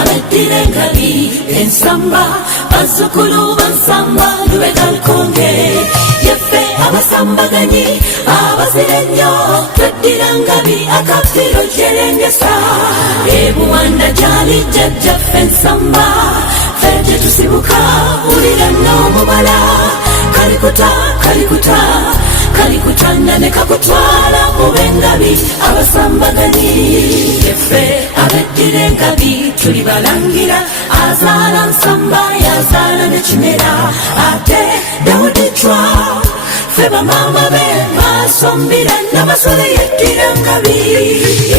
abeddira engabi ensamba bazzukulu bansamba lubega lukonge yaffe abasambaganyi abazira ennyo tweddira ngabi akabbiro kyerengesa ebuwanda gyali jjajjaffe ensamba ffe gye tusibuka wulira n'omubala kalikuta kalikuta kalikutanda ne kakutwala mu b'engabi abasambaganyi yaffe abeddira engabi tuli balangira azaala nsamba yazaala ne kimera ate dawudi twa ffe bamaama be maasombira namasole yeddira ngabi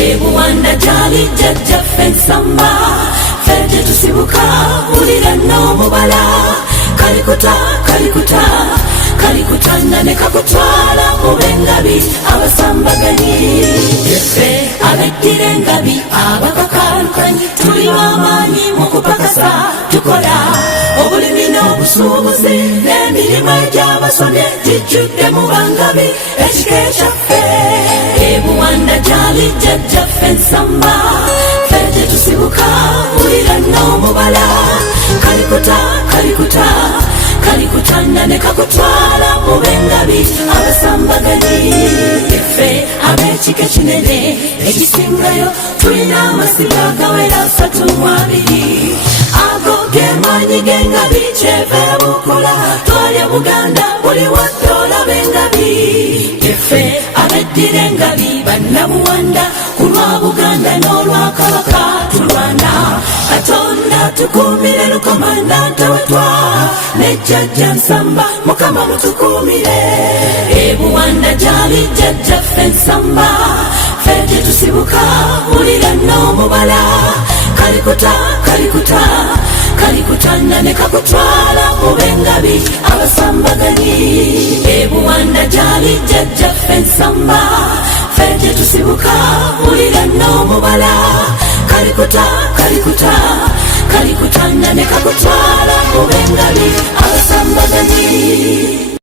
ebuwanda gyali jjajjaffe ensamba ffe gye tusibuka wulira n'omubala kalikuta kalikuta kalikutanda ne kakutwala mu b'engabi abasambaganyi yaffe abeddira engabi abakakalukanyi tuli b'amaanyi mu kupakasa tukola obulimi n'obusuubuzi n'emirimu egy'abasomye gijjudde mu bangabi ekika ekyaffe ebuwanda gyali jjajjaffe ensamba ffe gye tusibuka wulira n'omubala kalikuta kalikuta kalikutanda ne kakutwala mu b'engabi abasambaganyi yaffe ab'ekika ekinene ekisingayo tulina amasiga agawera 32 ago ge maanyi g'engabi kyeve bukula twalya buganda buli wadde olaba engabi yaffe abeddira engabi bannabuwanda ku lwa buganda n'olwa kabaka tulwana katonda tukuumire lukomandante wetwa nejjajja nsamba mukama mutukuumire ebuwanda gyali jjajjaffe ensamba ffe gye tusibuka wulira n'omubala kalikuta kalikuta kalikutanda ne kakutwala mu b'engabi abasambaganyi ebuwanda gyali jjajjaffe ensamba ffe gye tusibuka wulira n'omubala kalikuta kalikuta kalikutanda ne kakutwala mu b'engabi abasambaganyi